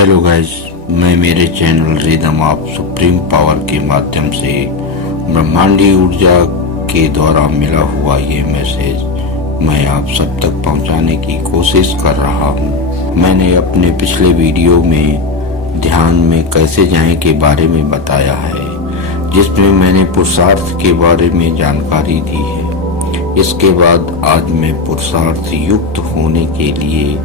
Hello guys, मैं मेरे channel rhythm of supreme power के माध्यम से ब्रह्मांडीय ऊर्जा के द्वारा मिला हुआ ये मैसेज मैं आप सब तक पहुंचाने की कोशिश कर रहा हूं। मैंने अपने पिछले वीडियो में ध्यान में कैसे जाएं के बारे में बताया है, जिसमें मैंने पुरुषार्थ के बारे में जानकारी दी है। इसके बाद आज मैं पुरुषार्थ युक्त होने के लिए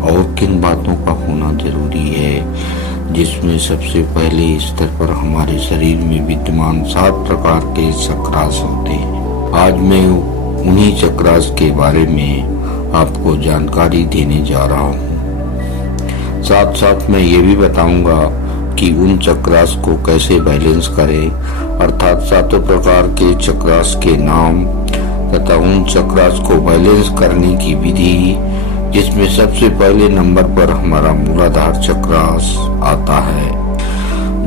और किन बातों का होना जरूरी है, जिसमें सबसे पहले स्तर पर हमारे शरीर में विद्यमान 7 प्रकार के चक्रास होते हैं। आज मैं उन्हीं चक्रास के बारे में आपको जानकारी देने जा रहा हूँ। साथ साथ मैं ये भी बताऊंगा कि उन चक्रास को कैसे बैलेंस करें, अर्थात 7 प्रकार के चक्रास के नाम तथा उन चक्रास को बैलेंस करने की विधि, जिसमें सबसे पहले नंबर पर हमारा मूलाधार चक्रास आता है,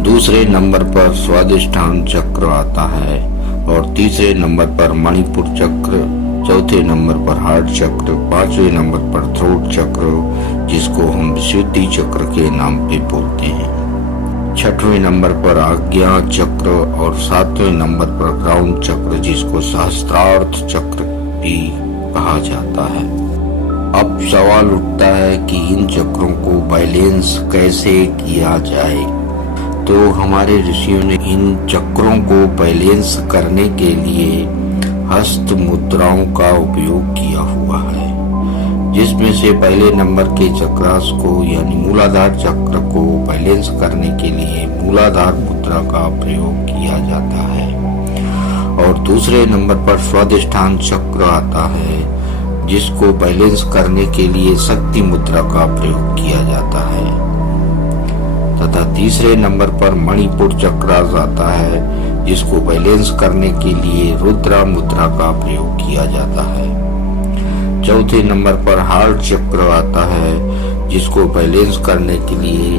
दूसरे नंबर पर स्वादिष्ठान चक्र आता है और तीसरे नंबर पर मणिपुर चक्र, चौथे नंबर पर हार्ट चक्र, 5वें नंबर पर थ्रोट चक्र जिसको हम विशुद्धि चक्र के नाम पे बोलते हैं, 6वें नंबर पर आज्ञा चक्र और 7वें नंबर पर ग्राउंड चक्र जिसको सहस्त्रार्थ चक्र भी कहा जाता है। अब सवाल उठता है कि इन चक्रों को बैलेंस कैसे किया जाए। तो हमारे ऋषियों ने इन चक्रों को बैलेंस करने के लिए हस्त मुद्राओं का उपयोग किया हुआ है, जिसमें से पहले नंबर के चक्रास को यानी मूलाधार चक्र को बैलेंस करने के लिए मूलाधार मुद्रा का प्रयोग किया जाता है और दूसरे नंबर पर स्वादिष्ठान चक्र आता है, जिसको बैलेंस करने के लिए शक्ति मुद्रा का प्रयोग किया जाता है तथा तीसरे नंबर पर मणिपुर चक्रास आता है, जिसको बैलेंस करने के लिए रुद्रा मुद्रा का प्रयोग किया जाता है। चौथे नंबर पर हार्ट चक्र आता है, जिसको बैलेंस करने के लिए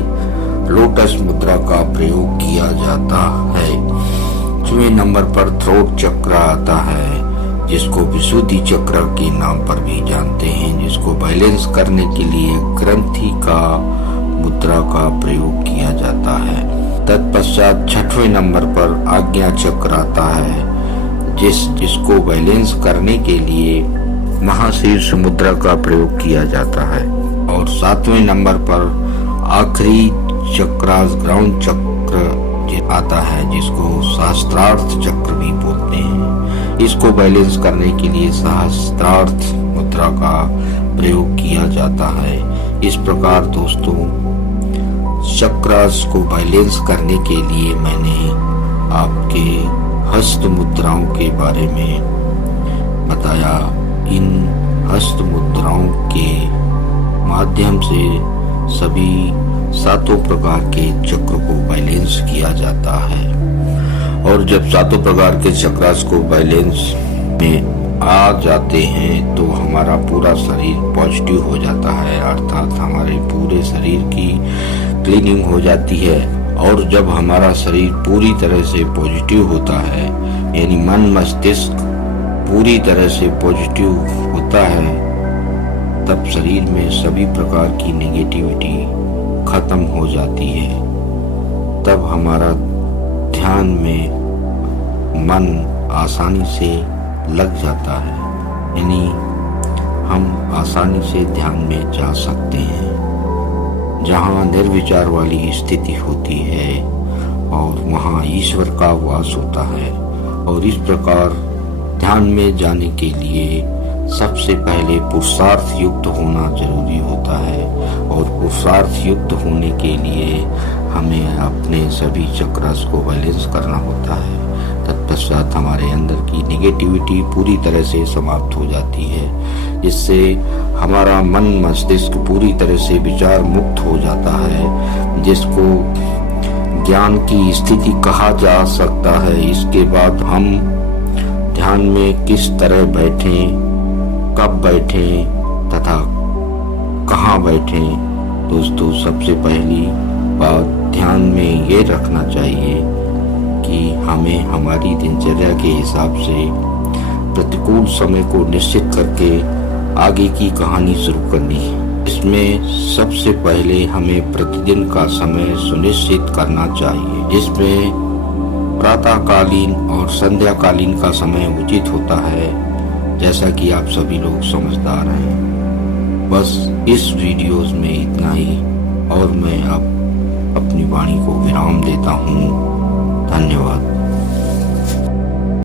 लोटस मुद्रा का प्रयोग किया जाता है। 5वें नंबर पर थ्रोट चक्र आता है, जिसको विशुद्धि चक्र के नाम पर भी जानते हैं, जिसको बैलेंस करने के लिए ग्रंथि का मुद्रा का प्रयोग किया जाता है। तत्पश्चात 6वें नंबर पर आज्ञा चक्र आता है, जिसको बैलेंस करने के लिए महाशीर्ष मुद्रा का प्रयोग किया जाता है और 7वें नंबर पर आखिरी चक्रास ग्राउंड चक्र आता है, जिसको सहस्त्रार्थ चक्र भी बोलते हैं। इसको बैलेंस करने के लिए सहस्त्रार्थ मुद्रा का प्रयोग किया जाता है। इस प्रकार दोस्तों, चक्रास को बैलेंस करने के लिए मैंने आपके हस्त मुद्राओं के बारे में बताया। इन हस्त मुद्राओं के माध्यम से सभी 7 प्रकार के चक्र को बैलेंस किया जाता है और जब 7 प्रकार के चक्रास को बैलेंस में आ जाते हैं तो हमारा पूरा शरीर पॉजिटिव हो जाता है, अर्थात हमारे पूरे शरीर की क्लीनिंग हो जाती है। और जब हमारा शरीर पूरी तरह से पॉजिटिव होता है, यानी मन मस्तिष्क पूरी तरह से पॉजिटिव होता है, तब शरीर में सभी प्रकार की नेगेटिविटी खत्म हो जाती है। तब हमारा ध्यान में मन आसानी से लग जाता है, यानी हम आसानी से ध्यान में जा सकते हैं, जहाँ निर्विचार वाली स्थिति होती है और वहाँ ईश्वर का वास होता है। और इस प्रकार ध्यान में जाने के लिए सबसे पहले पुरुषार्थ युक्त होना जरूरी होता है और पुरुषार्थ युक्त होने के लिए हमें अपने सभी चक्रास को बैलेंस करना होता है। तत्पश्चात हमारे अंदर की नेगेटिविटी पूरी तरह से समाप्त हो जाती है, जिससे हमारा मन मस्तिष्क पूरी तरह से विचार मुक्त हो जाता है, जिसको ज्ञान की स्थिति कहा जा सकता है। इसके बाद हम ध्यान में किस तरह बैठें, कब बैठें तथा कहाँ बैठें, दोस्तों सबसे पहली बात ध्यान में ये रखना चाहिए कि हमें हमारी दिनचर्या के हिसाब से प्रतिकूल समय को निश्चित करके आगे की कहानी शुरू करनी है। इसमें सबसे पहले हमें प्रतिदिन का समय सुनिश्चित करना चाहिए, जिसमें प्रातःकालीन और संध्याकालीन का समय उचित होता है। जैसा कि आप सभी लोग समझदार हैं। बस इस वीडियोस में इतना ही और मैं अब अपनी वाणी को विराम देता हूँ। धन्यवाद।